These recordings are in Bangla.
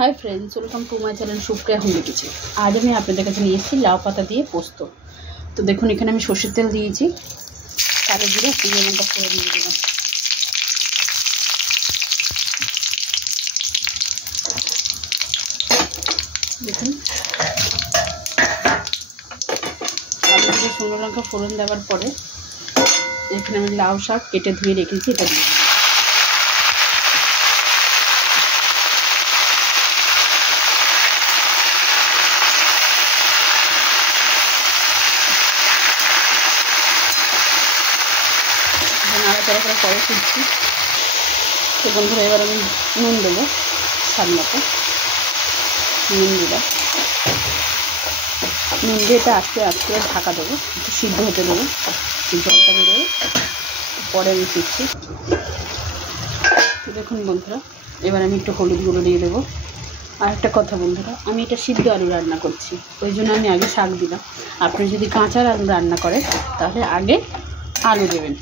Hi friends, welcome to my channel Supriya home kitchen. आज मैं आपनादेर काছে নিয়ে এসেছি লাউ পাতা দিয়ে পোস্ত। তো দেখুন এখানে আমি সরষের তেল দিয়েছি, কালো জিরা শুকনো লঙ্কা ফোড়ন দিয়ে দিলাম। দেখুন কালো জিরা শুকনো লঙ্কা ফোড়ন দেওয়ার পরে এখানে আমি লাউ শাক কেটে ধুয়ে রেখেছি, এটা দিয়ে দিলাম। নাড়াচাড়া করে পরে তুলছি। তো বন্ধুরা এবার আমি নুন দেবো, স্বাদ মতো নুন দিলাম। নুন দিয়ে এটা আস্তে আস্তে ঢাকা দেবো, একটু সিদ্ধ হতে দেবো, জলটা বেরোবে, পরে আমি তুলছি। তো দেখুন বন্ধুরা এবার আমি একটু হলুদ গুঁড়ো দিয়ে দেবো। আর একটা কথা বন্ধুরা, আমি এটা সিদ্ধ আলু রান্না করছি, ওই জন্য আমি আগে শাক দিলাম। আপনি যদি কাঁচা আলু রান্না করেন তাহলে আগে আলু দেবেন,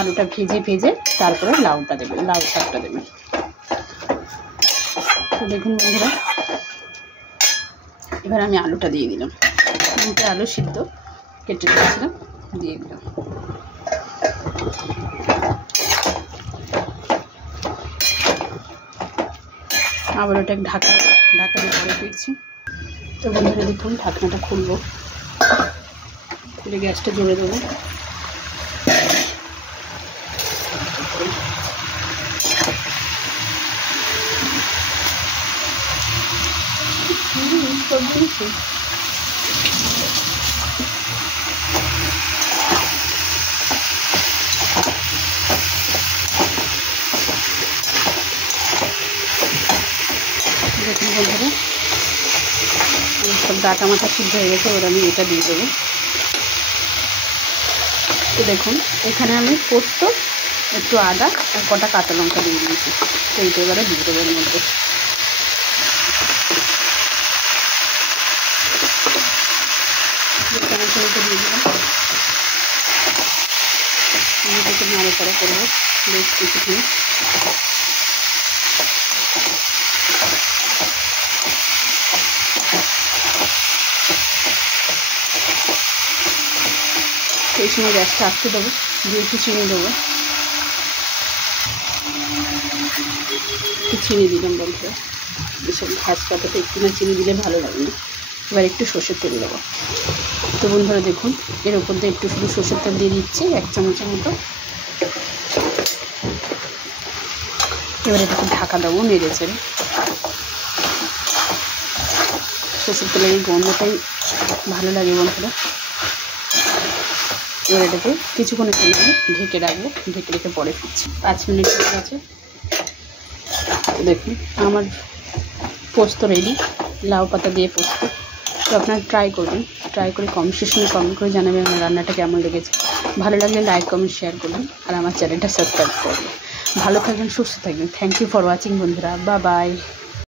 আলুটা ভেজে ভেজে তারপরে লাউটা দেবেন, লাউ শাকটা দেবেন। তো দেখুন বন্ধুরা এবার আমি আলুটা দিয়ে দিলাম, আলু সিদ্ধ কেটে রেখেছিলাম দিয়ে দিলাম। আবার ওটা ঢাকা দিয়ে পরে ফিরছি। তো বন্ধুরা দেখুন ঢাকনাটা খুলবো, খুলে গ্যাসটা জোরে দেবো। দেখুন বন্ধুরা সব ডাটা মাথা সিদ্ধ হয়ে গেছে, এবার আমি এটা দিয়ে দেবো। তো দেখুন এখানে আমি পোস্ত, একটু আদা আর কটা কাঁচা লঙ্কা দিয়ে দিয়েছি। তো এইটা এবারে দিয়ে দেবো এর মধ্যে। দিয়ে দিলাম, আমি একটু নাড়াচাড়া করবো বেশ কিছুক্ষণ। সেই সময় গ্যাসটা আটকে দেবো, দিয়ে একটু চিনি দেবো, একটু চিনি দিলাম বন্ধুরা। এসব ঘাস পাতাতে একটু না চিনি দিলে ভালো লাগে না। এবার একটু সর্ষের তেল দেবো। তো বন্ধুরা দেখুন এর উপর দিয়ে একটু শুধু সর্ষের তেল দিয়ে দিচ্ছি, 1 চামচের মতো। এবার এটাকে ঢাকা দেবো নেড়ে চেড়ে। সর্ষের তেলের এই গন্ধটাই ভালো লাগে বন্ধুরা। এবার এটাকে কিছুক্ষণের জন্য আমি ঢেকে রাখবো, ঢেকে রেখে পরে ফিরছি। 5 মিনিট হয়ে গেছে। দেখুন আমার পোস্ত রেডি, লাউ পাতা দিয়ে পোস্ত। তো আপনারা ট্রাই করবেন, ট্রাই করে কমেন্ট সেকশনে কমেন্ট করে জানাবেন আমার রান্নাটা কেমন লেগেছে। ভালো লাগলে লাইক কমেন্ট শেয়ার করবেন আর আমার চ্যানেলটা সাবস্ক্রাইব করবেন। ভালো থাকবেন, সুস্থ থাকবেন। থ্যাংক ইউ ফর ওয়াচিং বন্ধুরা, বাই বাই।